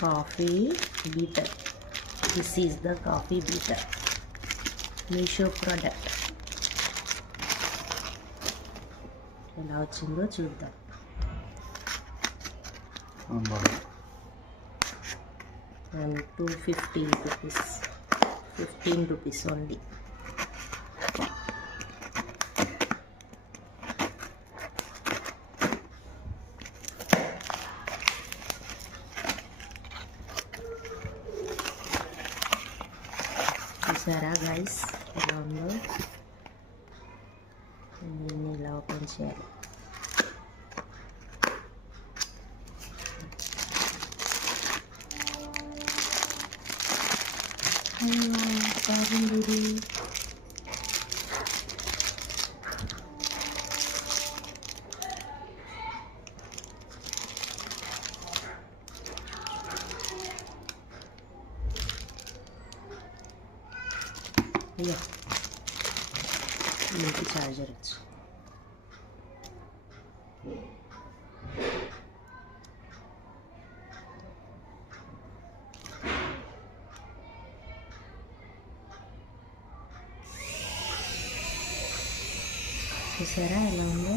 coffee beater. This is the coffee beater. Meesho product. ఎలా వచ్చిందో చూద్దాం. And 215 rupees. 15 rupees only. చూసారా guys ఎలా ఉందో? దీన్ని ఇలా ఓపెన్ చేయాలి. బాగుంది. దీనికి చార్జర్ వచ్చి చూసారా ఎలా ఉందో?